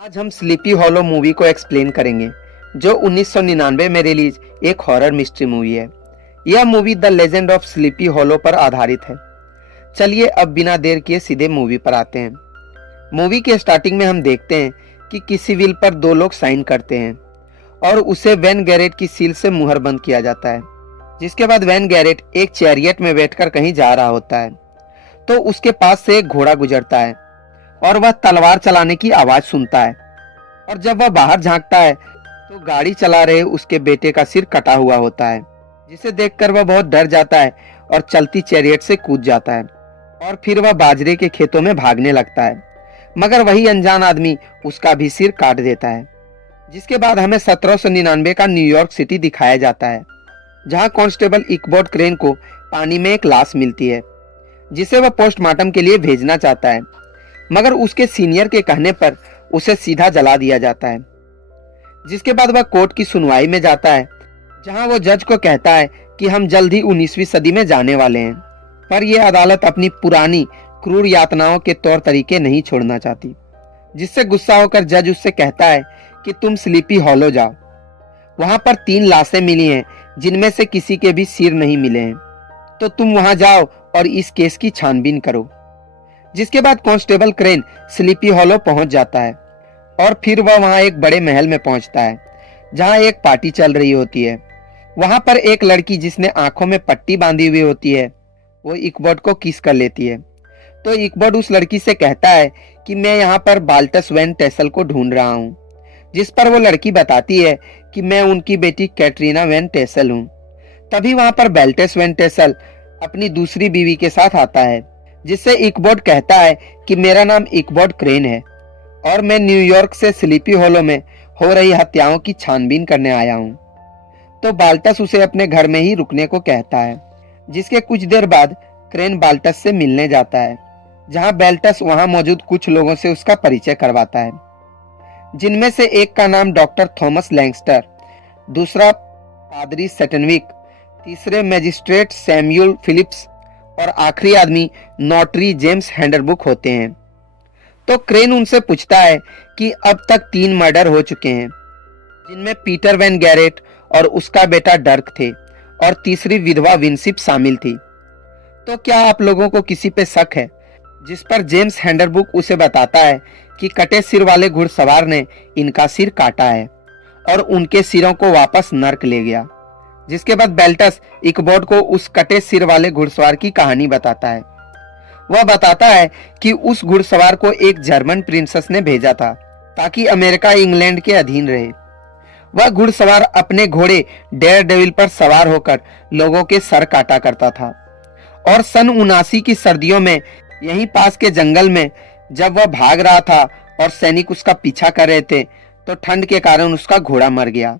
आज हम sleepy hollow movie को एक्सप्लेन करेंगे, जो 1999 में रिलीज एक हॉरर मिस्ट्री मूवी है। यह movie the legend of sleepy hollow पर आधारित है। चलिए अब बिना देर किए सीधे मूवी पर आते हैं। मूवी के स्टार्टिंग में हम देखते हैं कि किसी विल पर दो लोग साइन करते हैं और उसे वैन गैरेट की सील से मुहर बंद किया जाता है। जिसके बाद वैन गैरेट एक चैरियट में बैठकर कहीं जा रहा होता है, तो उसके पास से एक घोड़ा गुजरता है और वह तलवार चलाने की आवाज सुनता है। और जब वह बाहर झांकता है तो गाड़ी चला रहे उसके बेटे का सिर कटा हुआ होता है, जिसे देखकर वह बहुत डर जाता है और चलती चैरियट से कूद जाता है और फिर वह बाजरे के खेतों में भागने लगता है, मगर वही अनजान आदमी उसका भी सिर काट देता है। जिसके बाद हमें 1799 का न्यूयॉर्क सिटी दिखाया जाता है, जहां कांस्टेबल इकबोर्ड क्रेन को पानी में एक लाश मिलती है, जिसे वह पोस्टमार्टम के लिए भेजना चाहता है, मगर उसके सीनियर के कहने पर उसे सीधा जला दिया जाता है। जिसके बाद वह कोर्ट की सुनवाई में जाता है, जहां वो जज को कहता है कि हम जल्द ही 19वीं सदी में जाने वाले हैं, पर यह अदालत अपनी पुरानी क्रूर यातनाओं के तौर तरीके नहीं छोड़ना चाहती। जिससे गुस्सा होकर जज उससे कहता है कि तुम स्लीपी हॉलो जाओ। वहां पर 3 लाशें मिली हैं, जिनमें से किसी के भी सिर नहीं मिले हैं, तो तुम वहां जाओ और इस केस की छानबीन करो। जिसके बाद कांस्टेबल क्रेन स्लीपी हॉलो पहुंच जाता है और फिर वह वहां एक बड़े महल में पहुंचता है, जहां एक पार्टी चल रही होती है। वहां पर एक लड़की जिसने आंखों में पट्टी बांधी हुई होती है, वो इकबोर्ड को किस कर लेती है। तो इकबोर्ड उस लड़की से कहता है कि मैं यहाँ पर बाल्टस वैन टेसल को ढूंढ रहा हूँ। जिस पर वो लड़की बताती है कि मैं उनकी बेटी कैटरीना वैन टेसल हूँ। तभी वहां पर बाल्टस वैन टेसल अपनी दूसरी बीवी के साथ आता है, जिससे इकबोर्ड कहता है कि मेरा नाम इकबोर्ड क्रेन है और मैं न्यूयॉर्क से स्लीपी हॉलो में हो रही हत्याओं की छानबीन करने आया हूँ। तो बाल्टस उसे अपने घर में ही रुकने को कहता है। जिसके कुछ देर बाद क्रेन बाल्टस से मिलने जाता है, जहां बाल्टस वहां मौजूद कुछ लोगों से उसका परिचय करवाता है, जिनमें से एक का नाम डॉक्टर थॉमस लैंगस्टर, दूसरा पादरी सेटनविक, तीसरे मैजिस्ट्रेट सैमुअल फिलिप्स और आखिरी आदमी नोटरी जेम्स हैंडरबुक होते हैं। तो क्रेन उनसे पूछता है कि अब तक 3 मर्डर हो चुके हैं, जिनमें पीटर वैन गैरेट और उसका बेटा डर्क थे और तीसरी विधवा विंसिप शामिल थी। तो क्या आप लोगों को किसी पे शक है? जिस पर जेम्स हैंडरबुक उसे बताता है कि कटे सिर वाले घुड़सवार ने इनका सिर काटा है और उनके सिरों को वापस नर्क ले गया। जिसके बाद बाल्टस इकबोर्ड को उस कटे सिर वाले घुड़सवार की कहानी बताता है। वह बताता है कि उस घुड़सवार को एक जर्मन प्रिंसेस ने भेजा था, ताकि अमेरिका इंग्लैंड के अधीन रहे। वह घुड़सवार अपने घोड़े डेयर डेविल पर सवार होकर लोगों के सर काटा करता था और सन 79 की सर्दियों में यहीं पास के जंगल में जब वह भाग रहा था और सैनिक उसका पीछा कर रहे थे, तो ठंड के कारण उसका घोड़ा मर गया।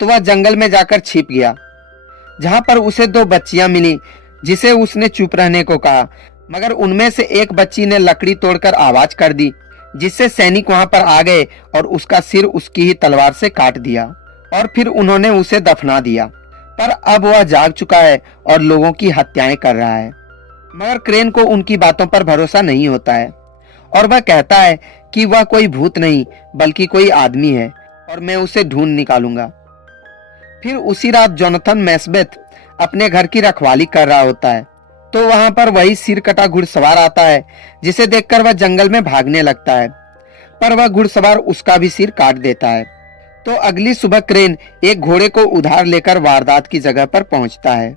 तो वह जंगल में जाकर छिप गया, जहां पर उसे 2 बच्चियां मिली, जिसे उसने चुप रहने को कहा, मगर उनमें से एक बच्ची ने लकड़ी तोड़कर आवाज कर दी, जिससे सैनिक वहां पर आ गए और उसका सिर उसकी ही तलवार से काट दिया और फिर उन्होंने उसे दफना दिया। पर अब वह जाग चुका है और लोगों की हत्याएं कर रहा है। मगर क्रेन को उनकी बातों पर भरोसा नहीं होता है और वह कहता है कि वह कोई भूत नहीं बल्कि कोई आदमी है और मैं उसे ढूंढ निकालूंगा। फिर उसी रात जोनाथन मैस्बेथ अपने घर की रखवाली कर रहा होता है, तो वहां पर वही सिर कटा घुड़सवार आता है, जिसे देखकर वह जंगल में भागने लगता है, पर वह घुड़सवार उसका भी सिर काट देता है। तो अगली सुबह क्रेन एक घोड़े को उधार लेकर वारदात की जगह पर पहुंचता है,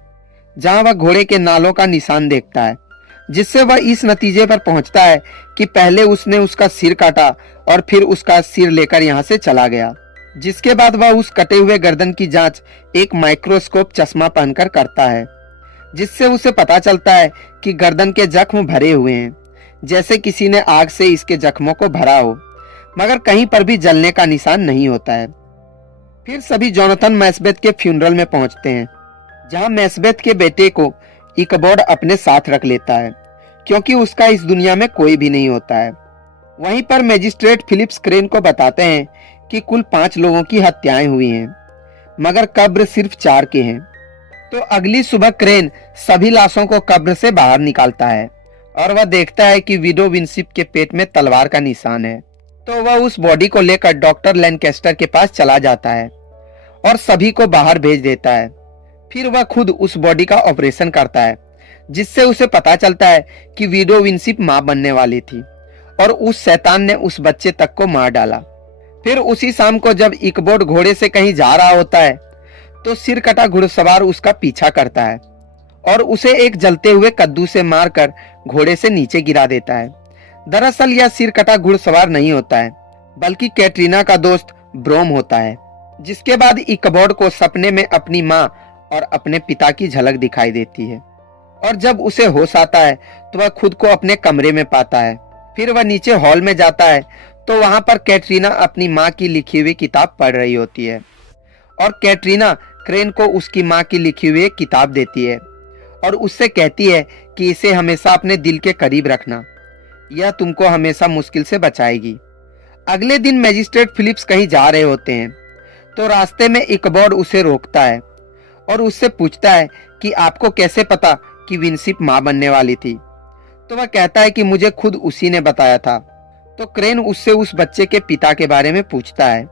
जहां वह घोड़े के नालों का निशान देखता है, जिससे वह इस नतीजे पर पहुंचता है कि पहले उसने उसका सिर काटा और फिर उसका सिर लेकर यहां से चला गया। जिसके बाद वह उस कटे हुए गर्दन की जांच एक माइक्रोस्कोप चश्मा पहनकर करता है, जिससे उसे पता चलता है कि गर्दन के जख्म भरे हुए हैं, जैसे किसी ने आग से इसके जख्मों को भरा हो, मगर कहीं पर भी जलने का निशान नहीं होता है। फिर सभी जोनाथन मैस्बेथ के फ्यूनरल में पहुंचते हैं, जहां मैस्बेथ के बेटे को इकबोर्ड अपने साथ रख लेता है, क्योंकि उसका इस दुनिया में कोई भी नहीं होता है। वहीं पर मैजिस्ट्रेट फिलिप्स क्रेन को बताते हैं कि कुल 5 लोगों की हत्याएं हुई हैं, मगर कब्र सिर्फ 4 के हैं। तो अगली सुबह क्रेन सभी लाशों को कब्र से बाहर निकालता है और वह देखता है कि विडो विंसिप के पेट में तलवार का निशान है। तो वह उस बॉडी को लेकर डॉक्टर लैनकेस्टर के पास चला जाता है और सभी को बाहर भेज देता है। फिर वह खुद उस बॉडी का ऑपरेशन करता है, जिससे उसे पता चलता है कि विडो विनसिप मां बनने वाली थी और उस शैतान ने उस बच्चे तक को मार डाला। फिर उसी शाम को जब इकबोर्ड घोड़े से कहीं जा रहा होता है तो सिर कटा घुड़सवार उसका पीछा करता है और उसे एक जलते हुए कद्दू से मारकर घोड़े से नीचे गिरा देता है। दरअसल यह सिर कटा घुड़सवार नहीं होता है, बल्कि कैटरीना का दोस्त ब्रोम होता है। जिसके बाद इकबोर्ड को सपने में अपनी माँ और अपने पिता की झलक दिखाई देती है और जब उसे होश आता है तो वह खुद को अपने कमरे में पाता है। फिर वह नीचे हॉल में जाता है तो वहां पर कैटरीना अपनी माँ की लिखी हुई किताब पढ़ रही होती है और कैटरीना क्रेन को उसकी माँ की लिखी हुई एक किताब देती है और उससे कहती है कि इसे हमेशा अपने दिल के करीब रखना, यह तुमको हमेशा मुश्किल से बचाएगी। अगले दिन मैजिस्ट्रेट फिलिप्स कहीं जा रहे होते हैं तो रास्ते में इकबोर्ड उसे रोकता है और उससे पूछता है कि आपको कैसे पता कि विनसिप मां बनने वाली थी। तो वह कहता है कि मुझे खुद उसी ने बताया था। तो क्रेन उससे उस बच्चे के पिता के बारे में पूछता है,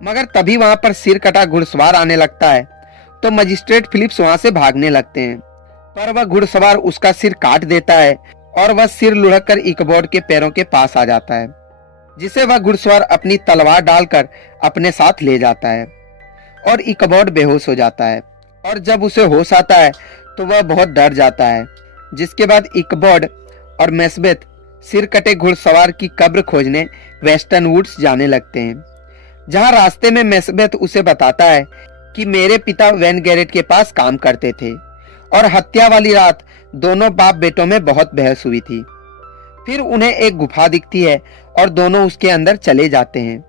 मगर तभी वहां पर सिर कटा घुड़सवार आने लगता है तो मजिस्ट्रेट फिलिप्स वहां से भागने लगते हैं, पर वह घुड़सवार उसका सिर काट देता है और वह सिर लुढ़क कर इकबोर्ड के पैरों के पास आ जाता है, जिसे वह घुड़सवार अपनी तलवार डालकर अपने साथ ले जाता है और इकबोर्ड बेहोश हो जाता है। और जब उसे होश आता है तो वह बहुत डर जाता है। जिसके बाद इकबोर्ड और मैस्बेथ सिर कटे घुड़सवार की कब्र खोजने वेस्टर्न वुड्स जाने लगते हैं, जहां रास्ते में मैस्बेथ उसे बताता है कि मेरे पिता वैन गैरेट के पास काम करते थे और हत्या वाली रात दोनों बाप बेटों में बहुत बहस हुई थी। फिर उन्हें एक गुफा दिखती है और दोनों उसके अंदर चले जाते हैं,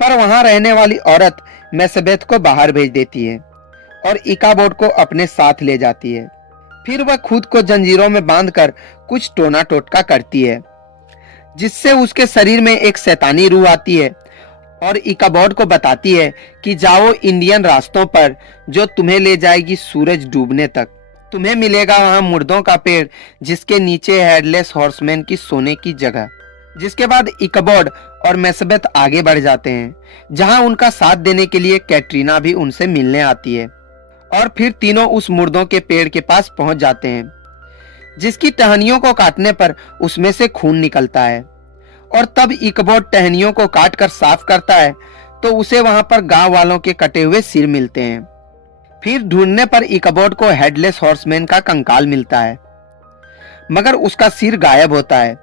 पर वहां रहने वाली औरत मैस्बेथ को बाहर भेज देती है और इकाबोर्ड को अपने साथ ले जाती है। फिर वह खुद को जंजीरों में बांधकर कुछ टोना टोटका करती है, जिससे उसके शरीर में एक शैतानी रूह आती है और इकाबोर्ड को बताती है कि जाओ इंडियन रास्तों पर जो तुम्हें ले जाएगी सूरज डूबने तक। तुम्हें मिलेगा वहां मुर्दों का पेड़ जिसके नीचे हेडलेस हॉर्समैन की सोने की जगह। जिसके बाद इकाबोर्ड और मैस्बेथ आगे बढ़ जाते हैं, जहां उनका साथ देने के लिए कैटरीना भी उनसे मिलने आती है और फिर तीनों उस मुर्दों के पेड़ के पास पहुंच जाते हैं, जिसकी टहनियों को काटने पर उसमें से खून निकलता है। और तब इकबोर्ड टहनियों को काटकर साफ करता है तो उसे वहां पर गांव वालों के कटे हुए सिर मिलते हैं। फिर ढूंढने पर इकबोर्ड को हेडलेस हॉर्समैन का कंकाल मिलता है, मगर उसका सिर गायब होता है।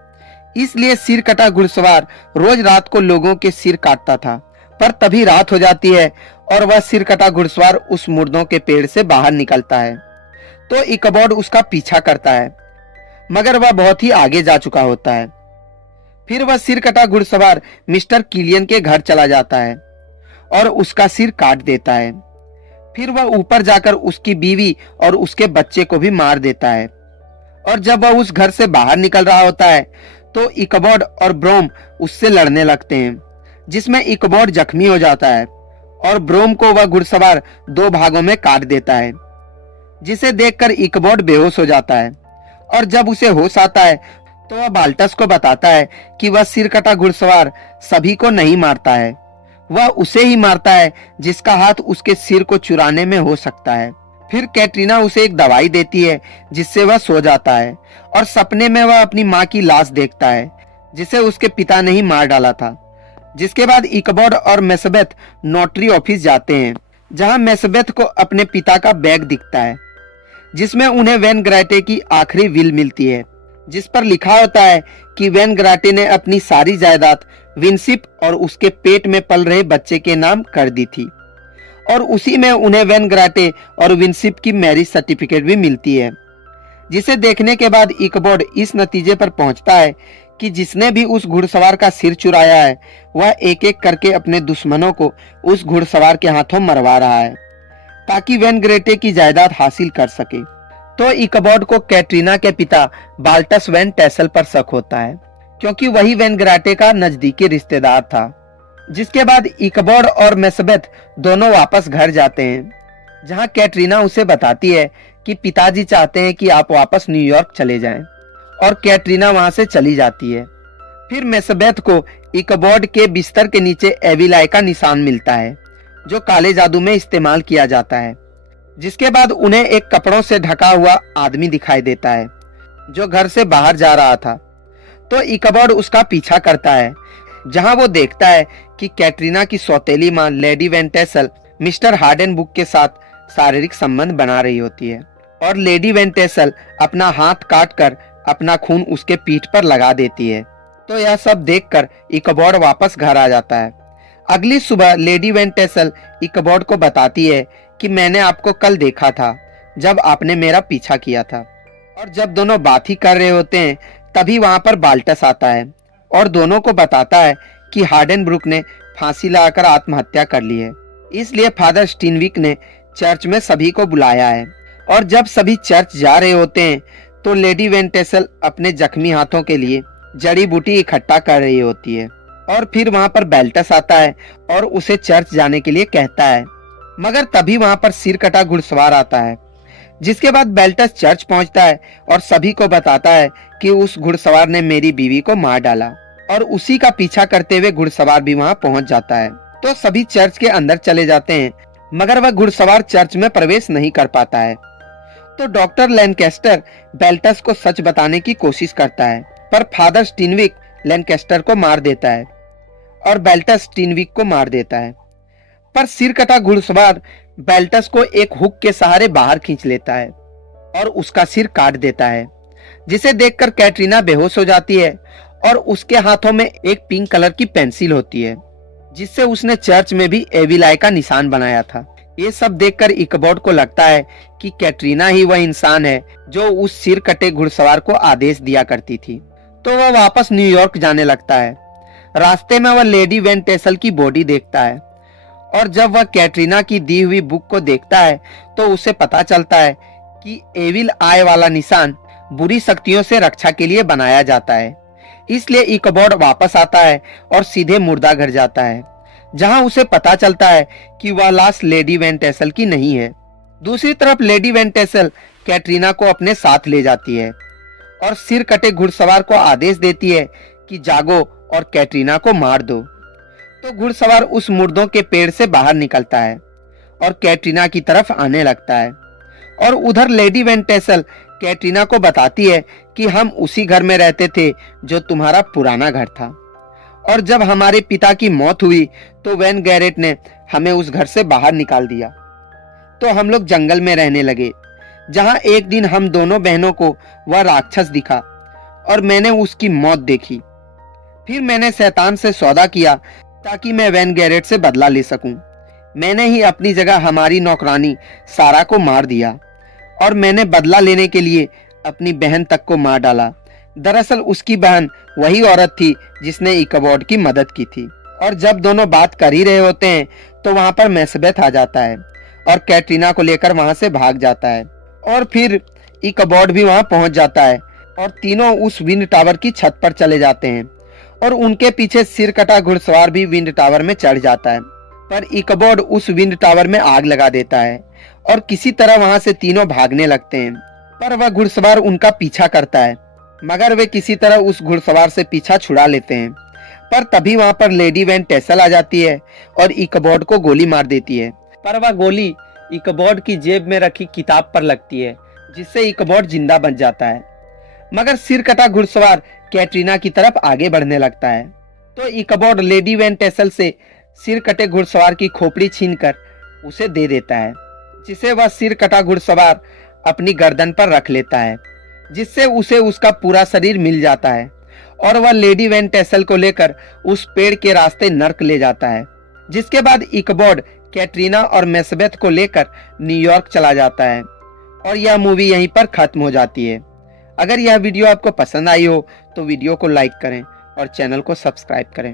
इसलिए सिर कटा घुड़सवार रोज रात को लोगों के सिर काटता था, पर तभी रात हो जाती है और वह सिर कटा घुड़सवार उस मुर्दों के पेड़ से बाहर निकलता है। तो इकबोर्ड उसका पीछा करता है, मगर वह बहुत ही आगे जा चुका होता है। फिर वह सिर कटा घुड़सवार मिस्टर किलियन के घर चला जाता है और उसका सिर काट देता है। फिर वह ऊपर जाकर उसकी बीवी और उसके बच्चे को भी मार देता है। और जब वह उस घर से बाहर निकल रहा होता है तो इकबोर्ड और ब्रोम उससे लड़ने लगते हैं, जिसमें इकबोर्ड जख्मी हो जाता है और ब्रोम को वह घुड़सवार दो भागों में काट देता है, जिसे देखकर इकबोर्ड बेहोश हो जाता है। और जब उसे होश आता है तो वह बाल्टस को बताता है कि वह सिर कटा घुड़सवार सभी को नहीं मारता है, वह उसे ही मारता है जिसका हाथ उसके सिर को चुराने में हो सकता है। फिर कैटरीना उसे एक दवाई देती है जिससे वह सो जाता है और सपने में वह अपनी माँ की लाश देखता है, जिसे उसके पिता ने ही मार डाला था। जिसके बाद इकबोर्ड और मैस्बेथ नोटरी ऑफिस जाते हैं, जहां मैस्बेथ को अपने पिता का बैग दिखता है, जिसमें उन्हें वैन ग्राटे की आखिरी विल मिलती है, जिस पर लिखा होता है कि वैन ग्राटे ने अपनी सारी जायदाद विनसिप और उसके पेट में पल रहे बच्चे के नाम कर दी थी। और उसी में उन्हें वैन ग्राटे और विनसिप की मैरिज सर्टिफिकेट भी मिलती है, जिसे देखने के बाद इकबोर्ड इस नतीजे पर पहुंचता है कि जिसने भी उस घुड़सवार का सिर चुराया है वह एक एक करके अपने दुश्मनों को उस घुड़सवार के हाथों मरवा रहा है, ताकि वैन ग्रेटे की जायदाद हासिल कर सके। तो इकबोर्ड को कैटरीना के पिता बाल्टस वैन टेसल पर शक होता है, क्योंकि वही वैन ग्राटे का नजदीकी रिश्तेदार था। जिसके बाद इकबोर्ड और मैस्बेथ दोनों वापस घर जाते हैं, जहां कैटरीना उसे बताती है कि पिताजी चाहते हैं कि आप वापस न्यूयॉर्क चले जाएं, और कैटरीना वहां से चली जाती है। फिर मेसबेथ को इकबॉड के बिस्तर के नीचे एविल आई का निशान मिलता है जो काले जादू में इस्तेमाल किया जाता है। जिसके बाद उन्हें एक कपड़ों से ढका हुआ आदमी दिखाई देता है जो घर से बाहर जा रहा था। तो इकबॉड उसका पीछा करता है, जहां वो देखता है कि कैटरीना की सौतेली मां लेडी वैन टेसल मिस्टर हार्डेनबुक के साथ शारीरिक संबंध बना रही होती है और लेडी वैन टेसल अपना हाथ काट कर अपना खून उसके पीठ पर लगा देती है। तो यह सब देखकर इकबॉड वापस घर आ जाता है। अगली सुबह लेडी वैन टेसल इकबॉड को बताती है कि मैंने आपको कल देखा था जब आपने मेरा पीछा किया था। और जब दोनों बात ही कर रहे होते हैं तभी वहां पर बाल्टस आता है और दोनों को बताता है कि हार्डेनब्रुक ने फांसी लगाकर आत्महत्या कर ली है, इसलिए फादर स्टीनविक ने चर्च में सभी को बुलाया है। और जब सभी चर्च जा रहे होते हैं तो लेडी वैन टेसल अपने जख्मी हाथों के लिए जड़ी बूटी इकट्ठा कर रही होती है। और फिर वहां पर बेल्टस आता है और उसे चर्च जाने के लिए कहता है, मगर तभी वहां पर सिर कटा घुड़सवार आता है। जिसके बाद बेल्टस चर्च पहुंचता है और सभी को बताता है कि उस घुड़सवार ने मेरी बीवी को मार डाला और उसी का पीछा करते हुए घुड़सवार भी वहां पहुंच जाता है। तो सभी चर्च के अंदर चले जाते हैं, मगर वह घुड़सवार चर्च में प्रवेश नहीं कर पाता है। तो डॉक्टर लैनकेस्टर बेल्टस को सच बताने की कोशिश करता है, पर फादर स्टीनविक लैनकेस्टर को मार देता है और बेल्टस स्टीनविक को मार देता है। पर सिर कटा घुड़सवार बेल्टस को एक हुक के सहारे बाहर खींच लेता है और उसका सिर काट देता है, जिसे देखकर कैटरीना बेहोश हो जाती है और उसके हाथों में एक पिंक कलर की पेंसिल होती है जिससे उसने चर्च में भी एविल आई का निशान बनाया था। ये सब देखकर इकबॉड को लगता है कि कैटरीना ही वह इंसान है जो उस सिर कटे घुड़सवार को आदेश दिया करती थी। तो वह वापस न्यूयॉर्क जाने लगता है। रास्ते में वह लेडी वैन टेसल की बॉडी देखता है और जब वह कैटरीना की दी हुई बुक को देखता है तो उसे पता चलता है कि एविल आई वाला निशान बुरी शक्तियों से रक्षा के लिए बनाया जाता है। इसलिए इकबॉड वापस आता है और सीधे मुर्दा घर जाता है, जहां उसे पता चलता है कि वह लाश लेडी वैन टेसल की नहीं है। दूसरी तरफ लेडी वैन टेसल कैटरीना को अपने साथ ले जाती है और सिर कटे घुड़सवार को आदेश देती है कि जागो और कैटरीना को मार दो। तो घुड़सवार उस मुर्दों के पेड़ से बाहर निकलता है और कैटरीना की तरफ आने लगता है। और उधर लेडी वैन टेसल कैटरीना को बताती है कि हम उसी घर में रहते थे जो तुम्हारा पुराना घर था, और जब हमारे पिता की मौत हुई तो वैन गैरेट ने हमें उस घर से बाहर निकाल दिया। तो हम लोग जंगल में रहने लगे, जहां एक दिन हम दोनों बहनों को वह राक्षस दिखा और मैंने उसकी मौत देखी। फिर मैंने शैतान से सौदा किया ताकि मैं वैन गैरेट से बदला ले सकूं। मैंने ही अपनी जगह हमारी नौकरानी सारा को मार दिया और मैंने बदला लेने के लिए अपनी बहन तक को मार डाला। दरअसल उसकी बहन वही औरत थी जिसने इकबॉड की मदद की थी। और जब दोनों बात कर ही रहे होते हैं तो वहां पर मेसबेथ आ जाता है और कैटरीना को लेकर वहां से भाग जाता है। और फिर इकबॉड भी वहां पहुंच जाता है और तीनों उस विंड टावर की छत पर चले जाते हैं और उनके पीछे सिर कटा घुड़सवार भी विंड टावर में चढ़ जाता है। पर इकबॉड उस विंड टावर में आग लगा देता है और किसी तरह वहां से तीनों भागने लगते हैं। पर वह घुड़सवार उनका पीछा करता है, मगर वे किसी तरह उस घुड़सवार से पीछा छुड़ा लेते हैं। पर तभी वहां पर लेडी वैन टेसल आ जाती है और इकबॉड को गोली मार देती है। पर वह गोली इकबॉड की जेब में रखी किताब पर लगती है, जिससे इकबॉड जिंदा बच जाता है। मगर सिर कटा घुड़सवार कैटरीना की तरफ आगे बढ़ने लगता है। तो इकबॉड लेडी वैन टेसल से सिर कटे घुड़सवार की खोपड़ी छीनकर उसे दे देता है, जिसे वह सिर कटा घुड़सवार अपनी गर्दन पर रख लेता है, जिससे उसे उसका पूरा शरीर मिल जाता है और वह लेडी वैन टेसल को लेकर उस पेड़ के रास्ते नर्क ले जाता है। जिसके बाद इकबॉड कैटरीना और मेसबेथ को लेकर न्यूयॉर्क चला जाता है और यह मूवी यहीं पर खत्म हो जाती है। अगर यह वीडियो आपको पसंद आई हो तो वीडियो को लाइक करें और चैनल को सब्सक्राइब करें।